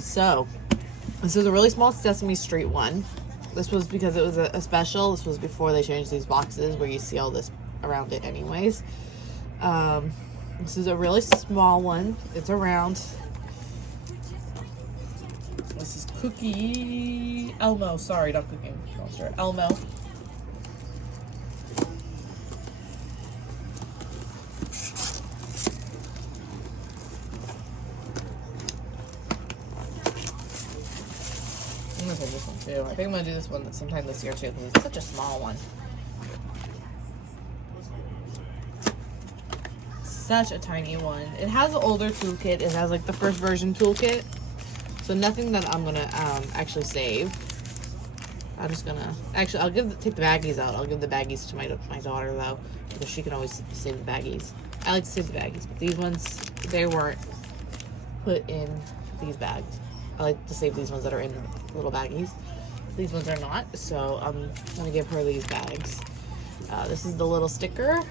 So this is a really small Sesame Street one. This was because it was a special. This was before they changed these boxes where you see all this around it anyways. This is a really small one. It's around. This is Cookie Elmo. Sorry, not Cookie Monster. Elmo. I'm gonna take this one too. I think I'm gonna do this one sometime this year too because it's such a small one. Such a tiny one. It has an older toolkit. It has like the first version toolkit. So nothing that I'm gonna actually save. I'm just gonna actually I'll take the baggies out. I'll give the baggies to my daughter though, because she can always save the baggies. I like to save the baggies, but these ones they weren't put in these bags. I like to save these ones that are in little baggies. These ones are not, so I'm gonna give her these bags. This is the little sticker.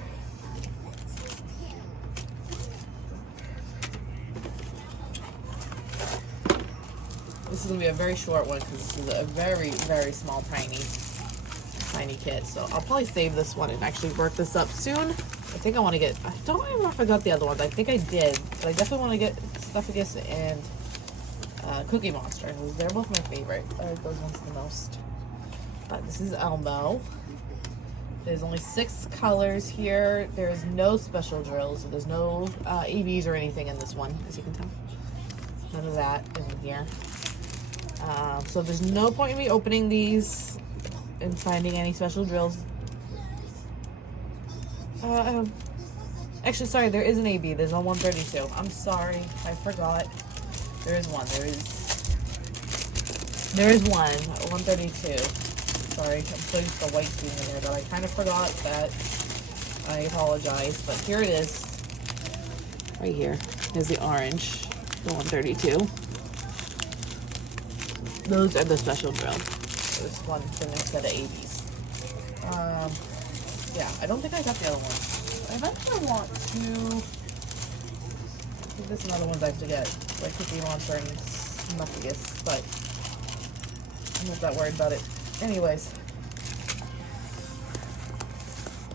This is gonna be a very short one because this is a very, very small, tiny kit. So I'll probably save this one and actually work this up soon. I think I want to get. I don't even know if I got the other ones. I think I did, but I definitely want to get Stuffagus and Cookie Monster. They're both my favorite. I like those ones the most. But this is Elmo. There's only 6 colors here. There's no special drills, so there's no ABs or anything in this one, as you can tell. None of that in here. So there's no point in me opening these and finding any special drills. Actually, sorry, there is an AB. There's a 132. I'm sorry, I forgot. There is one. There is one. 132. Sorry, I'm so used to white being in there that I kind of forgot that. I apologize, but here it is. Right here. Here's the orange, the 132. Those are the special drill. This one for instead of ABs. Yeah, I don't think I got the other one. I eventually want to. I think there's another ones I have to get, like Cookie Monster and Snuffagus, but I'm not that worried about it. Anyways,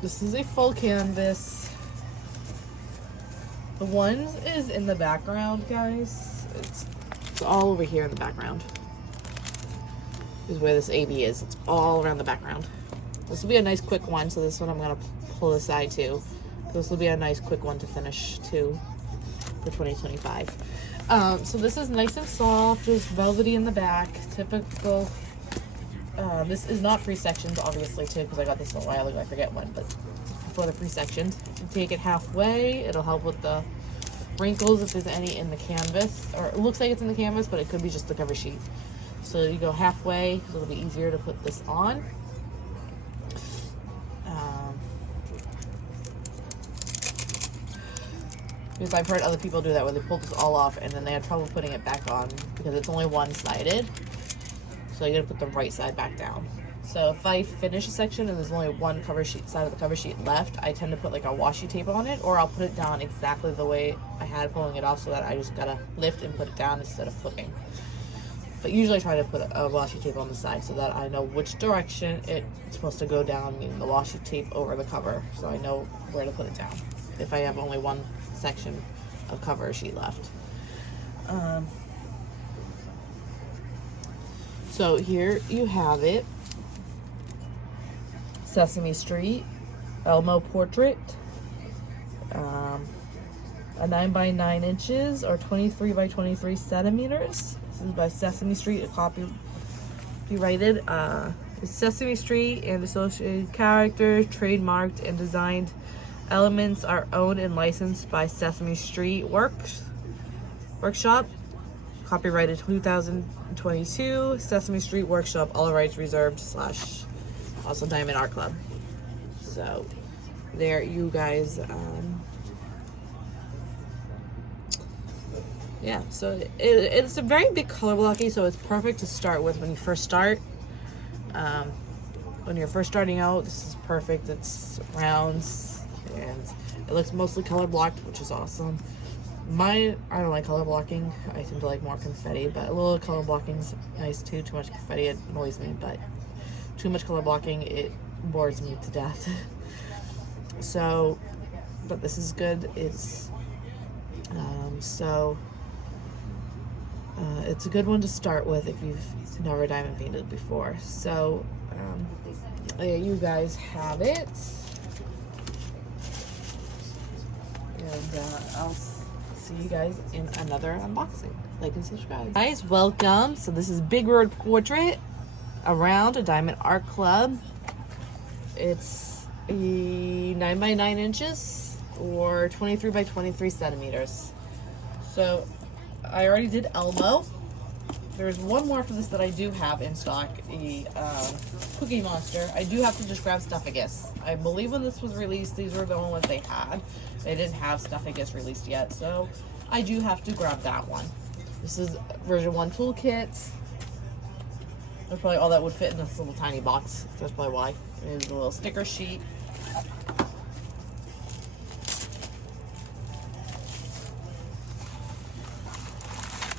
this is a full canvas. The ones is in the background, guys. It's all over here in the background. Is where this AB is. It's all around the background. This will be a nice quick one, so this one I'm gonna pull aside too. This will be a nice quick one to finish too for 2025. So this is nice and soft, just velvety in the back, typical. This is not pre-sectioned, obviously, too, because I got this a while ago. I forget when, but before the pre-sectioned. You take it halfway. It'll help with the wrinkles if there's any in the canvas. Or it looks like it's in the canvas, but it could be just the cover sheet. So you go halfway, because it'll be easier to put this on. Because I've heard other people do that, where they pull this all off, and then they had trouble putting it back on, because it's only one-sided. So you gotta put the right side back down. So if I finish a section and there's only one cover sheet side of the cover sheet left, I tend to put like a washi tape on it, or I'll put it down exactly the way I had pulling it off, so that I just gotta lift and put it down instead of flipping. But usually I try to put a washi tape on the side so that I know which direction it's supposed to go down, meaning the washi tape over the cover, so I know where to put it down if I have only one section of cover sheet left. So here you have it. Sesame Street, Elmo portrait, a 9 by 9 inches or 23 by 23 centimeters. This is by Sesame Street, a copyrighted. Sesame Street and associated characters, trademarked and designed elements are owned and licensed by Sesame Street Workshop. Copyrighted 2022, Sesame Street Workshop, all rights reserved / also Diamond Art Club. So there you guys, yeah, so it's a very big color blocky, so it's perfect to start with when you first start. When you're first starting out, this is perfect. It's rounds and it looks mostly color blocked, which is awesome. I don't like color blocking. I tend to like more confetti, but a little color blocking's nice too. Too much confetti, it annoys me, but too much color blocking, it bores me to death. So, but this is good. It's it's a good one to start with if you've never diamond painted before. So there you guys have it, and I'll see you guys in another unboxing. Like and subscribe. Guys, welcome. So this is Big Word Portrait around a Diamond Art Club. It's a 9 by 9 inches or 23 by 23 centimeters. So I already did Elmo. There's one more for this that I do have in stock, a Cookie Monster. I do have to just grab Stuffagus. I believe when this was released, these were the only ones they had. They didn't have Stuffagus released yet, so I do have to grab that one. This is version 1 toolkit. That's probably all that would fit in this little tiny box. That's probably why. There's a little sticker sheet.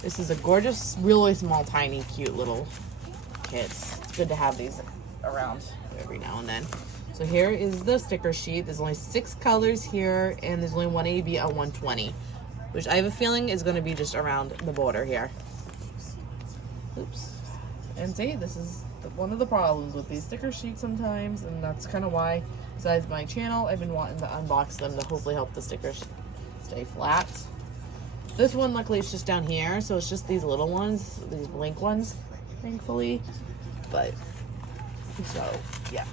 This is a gorgeous, really small, tiny, cute little kit. It's good to have these around every now and then. So here is the sticker sheet. There's only 6 colors here, and there's only one AB at 120, which I have a feeling is going to be just around the border here. Oops. And see, this is one of the problems with these sticker sheets sometimes, and that's kind of why, besides my channel, I've been wanting to unbox them to hopefully help the stickers stay flat. This one, luckily, it's just down here, so it's just these little ones, these blank ones, thankfully. But, so, yeah.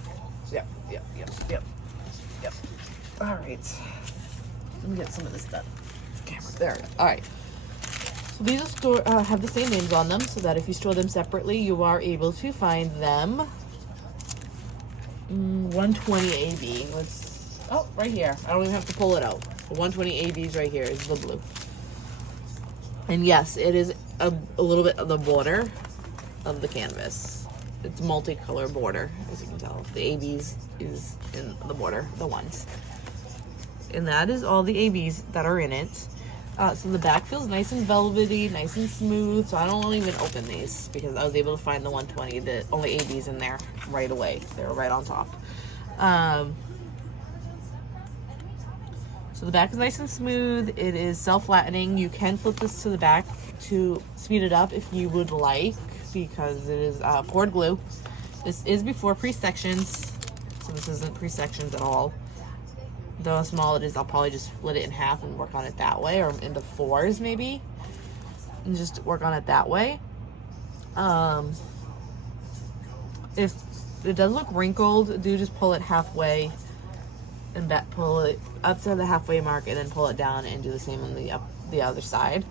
Yep. All right. Let me get some of this done. Camera, there we go. All right. So these are have the same names on them, so that if you store them separately, you are able to find them. 120 AB. Oh, right here. I don't even have to pull it out. The 120 ABs right here is the blue. And yes, it is a little bit of the border of the canvas. It's multicolor border, as you can tell. The ABs is in the border, the ones. And that is all the ABs that are in it. So the back feels nice and velvety, nice and smooth. So I don't even open these because I was able to find the 120, the only ABs in there right away. They were right on top. So the back is nice and smooth. It is self-flattening. You can flip this to the back to speed it up if you would like, because it is poured glue. This is before pre-sections, so this isn't pre-sections at all. Though how small it is, I'll probably just split it in half and work on it that way, or into 4s maybe, and just work on it that way. If it does look wrinkled, do just pull it halfway and pull it up to the halfway mark and then pull it down and do the same on the other side.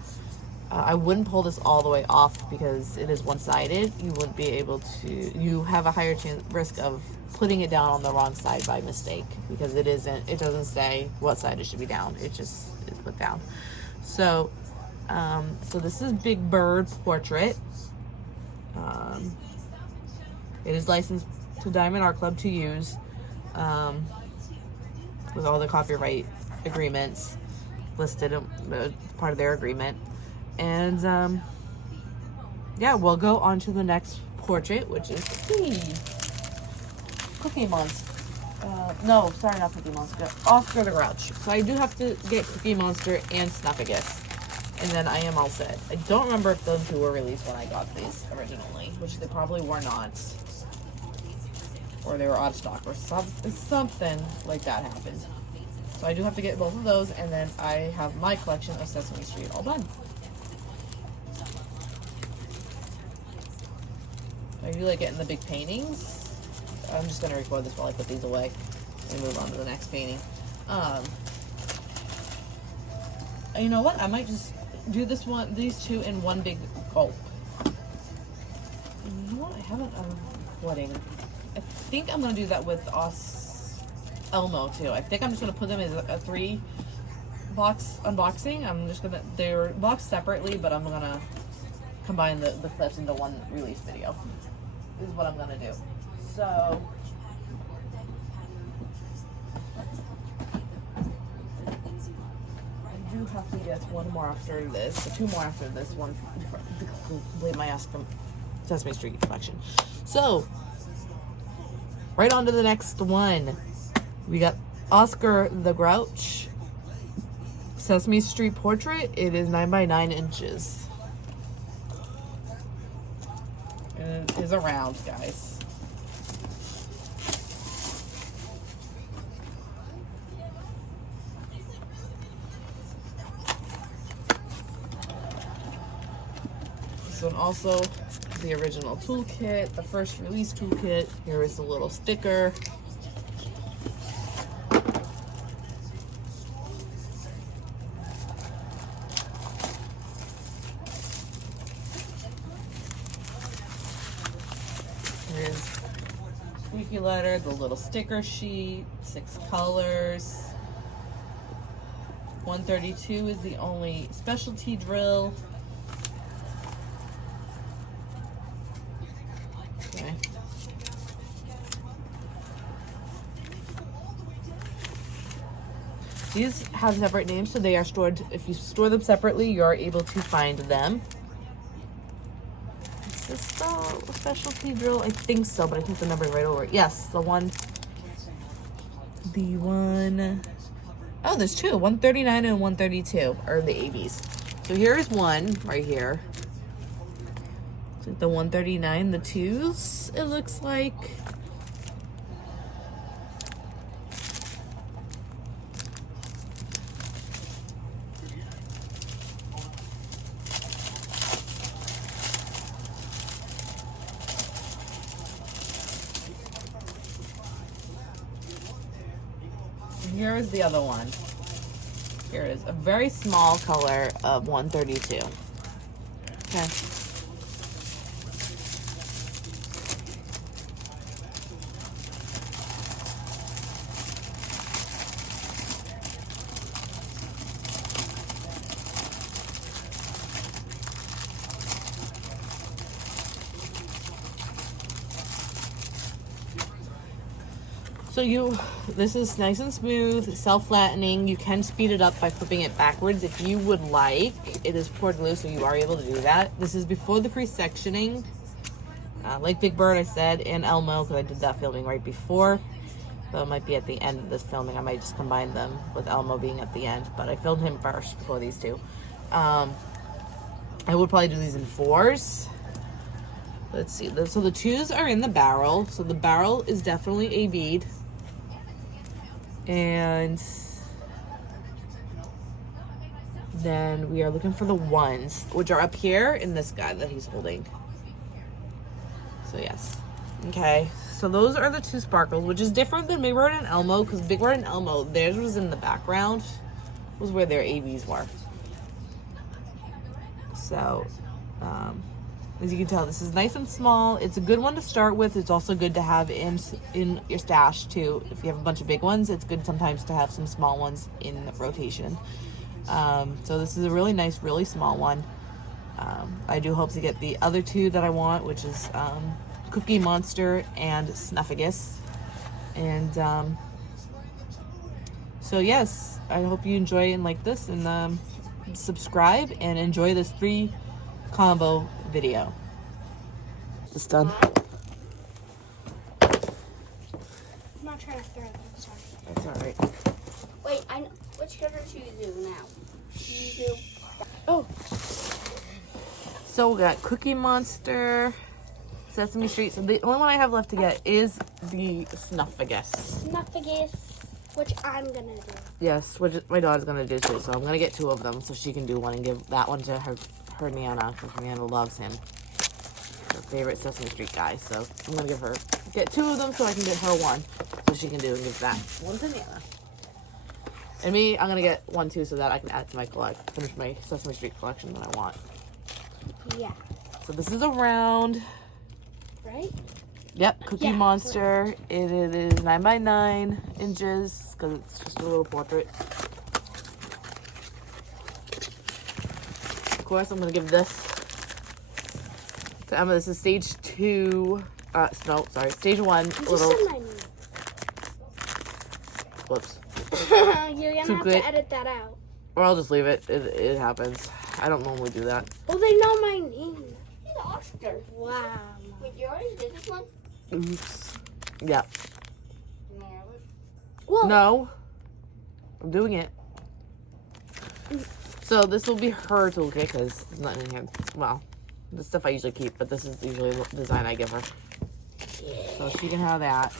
I wouldn't pull this all the way off because it is one-sided. You wouldn't be able to, you have a higher risk of putting it down on the wrong side by mistake, because it doesn't say what side it should be down. It just is put down. So, so this is Big Bird Portrait. It is licensed to Diamond Art Club to use, with all the copyright agreements listed part of their agreement. And yeah, we'll go on to the next portrait, which is Cookie Monster. No, sorry, not Cookie Monster. Oscar the Grouch. So I do have to get Cookie Monster and Snuffagus, and then I am all set. I don't remember if those two were released when I got these originally, which they probably were not, or they were out of stock, or something like that happened. So I do have to get both of those, and then I have my collection of Sesame Street all done. I do like getting the big paintings. I'm just going to record this while I put these away and move on to the next painting. You know what? I might just do these two in one big gulp. You know what? I haven't recording. I think I'm going to do that with Elmo too. I think I'm just going to put them as a 3-box unboxing. They're boxed separately, but I'm going to combine the clips into one release video. This is what I'm going to do. So, I do have to get one more after this, so 2 more after this one. Complete my Sesame Street collection. So, right on to the next one. We got Oscar the Grouch Sesame Street portrait. It is 9 by 9 inches. And it is a round, guys. This one also the original toolkit, the first release toolkit. Here is the little sticker. Here's squeaky letter, the little sticker sheet, 6 colors. 132 is the only specialty drill. Okay. These have separate names, so they are stored. If you store them separately, you're able to find them. Is this the specialty drill? I think so, but I think the number is right over it. Yes, the one. Oh, there's 2. 139 and 132 are the ABs. So here is one right here. So the 139, the 2s, it looks like. Here is the other one. Here it is, a very small color of 132. Okay. So this is nice and smooth, self-flattening. You can speed it up by flipping it backwards if you would like. It is poured glue, so you are able to do that. This is before the pre-sectioning. Like Big Bird, I said, and Elmo, because I did that filming right before. So it might be at the end of this filming. I might just combine them with Elmo being at the end, but I filmed him first before these two. I would probably do these in 4s. Let's see. So the 2s are in the barrel. So the barrel is definitely AB'd. And then we are looking for the 1s, which are up here in this guy that he's holding. So yes. Okay. So those are the 2 sparkles, which is different than Big Bird and Elmo, because Big Bird and Elmo, theirs was in the background, was where their ABs were. So, as you can tell, this is nice and small. It's a good one to start with. It's also good to have in your stash too. If you have a bunch of big ones, it's good sometimes to have some small ones in rotation. So this is a really nice, really small one. I do hope to get the other 2 that I want, which is Cookie Monster and Snuffagus. And so yes, I hope you enjoy and like this, and subscribe and enjoy this 3 combo video. It's done. I'm not trying to throw them, sorry. That's alright. Wait, I know. Which color should you do now? You do. Oh. So we got Cookie Monster, Sesame Street. So the only one I have left to get is the Snuffagus. Snuffagus, which I'm gonna do. Yes, which my daughter's gonna do too. So I'm gonna get 2 of them so she can do one and give that one to her Nana, because Nana loves him. Her favorite Sesame Street guy. So I'm gonna get 2 of them so I can get her one, so she can do and give that one to Nana. And me, I'm gonna get 1 too, so that I can add to my finish my Sesame Street collection that I want. Yeah. So this is a round. Right? Yep, Cookie Monster. It is 9 by 9 inches, because it's just a little portrait. Of course, I'm gonna give this to Emma. This is stage 2. No, sorry, stage 1. Little. Whoops. You're gonna have to edit that out. Or I'll just leave it. It happens. I don't normally do that. Oh, they know my name. He's an Oscar. Wow. Wait, you already did this one? Oops. Yeah. Whoa. No. I'm doing it. So this will be her toolkit because there's nothing in here. Well, the stuff I usually keep, but this is usually the design I give her. So she can have that.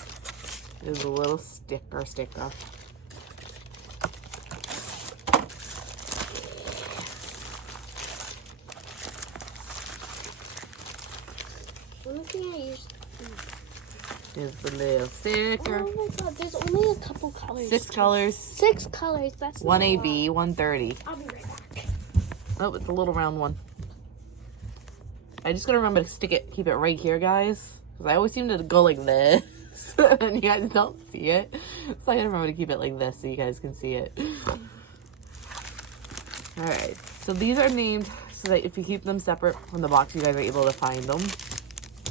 There's a little sticker. Only thing I use. Here's the little sticker. Oh my god, there's only a couple colors. 6 colors. 6 colors. That's One not a AB, lot. 130. I'll be right back. Oh, it's a little round one. I just gotta remember to keep it right here, guys. Because I always seem to go like this. And you guys don't see it. So I gotta remember to keep it like this so you guys can see it. Alright, so these are named so that if you keep them separate from the box, you guys are able to find them.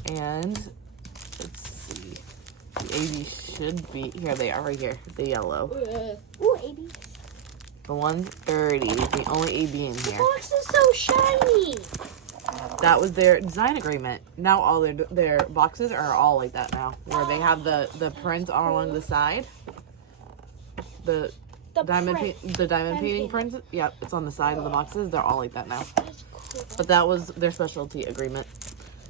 And let's see. The AB should be, here they are, right here. The yellow. Ooh, AB. The 130 is the only AB in The here. box is so shiny. That was their design agreement. Now all their boxes are all like that now, where they have the print all along the side. The diamond painting print. Yep, it's on the side of the boxes. They're all like that now. That's cool. But that was their specialty agreement.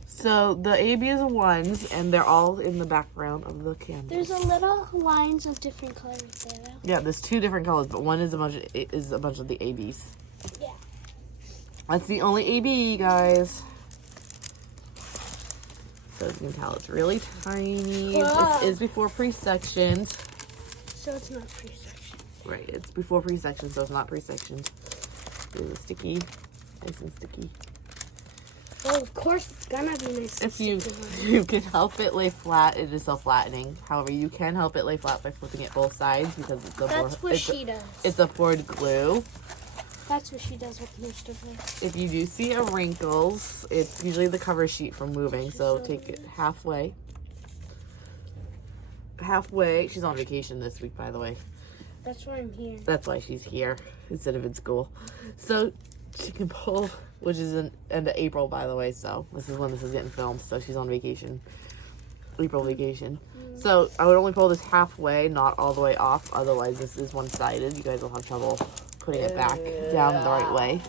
So the AB is ones, and they're all in the background of the canvas. There's a little lines of different colors there, though. Yeah, there's 2 different colors, but one is a bunch of the ABs. Yeah. That's the only AB, guys. So as you can tell, it's really tiny. Wow. This is before pre-sectioned. So it's not pre-section. Right, it's before pre-sectioned, so it's not pre-sectioned. It's sticky, nice and sticky. Oh, of course it's gonna be nice. If you can help it lay flat, it is self-flattening. However, you can help it lay flat by flipping it both sides because That's what she does. It's a poured glue. That's what she does with most of them. If you do see a wrinkles, it's usually the cover sheet from moving. So take it halfway. Halfway. She's on vacation this week, by the way. That's why I'm here. That's why she's here instead of in school. So she can pull, which is in end of April, by the way. So this is when this is getting filmed. So she's on vacation. April vacation. So I would only pull this halfway, not all the way off. Otherwise, this is one-sided. You guys will have trouble putting it back down the right way.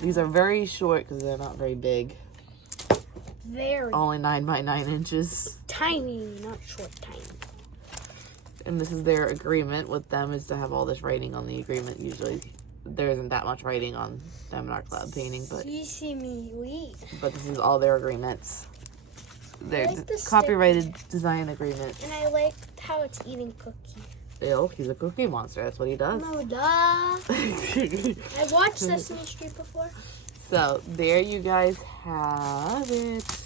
These are very short because they're not very big. Very Only 9 by 9 inches. tiny, not short, tiny. And this is their agreement with them, is to have all this writing on the agreement. Usually there isn't that much writing on Diamond Art Cloud painting, but this is all their agreements. Their like the copyrighted design agreement. And I like how it's eating cookies. Ew, he's a cookie monster. That's what he does. No, duh. I've watched Sesame Street before. So there you guys have it.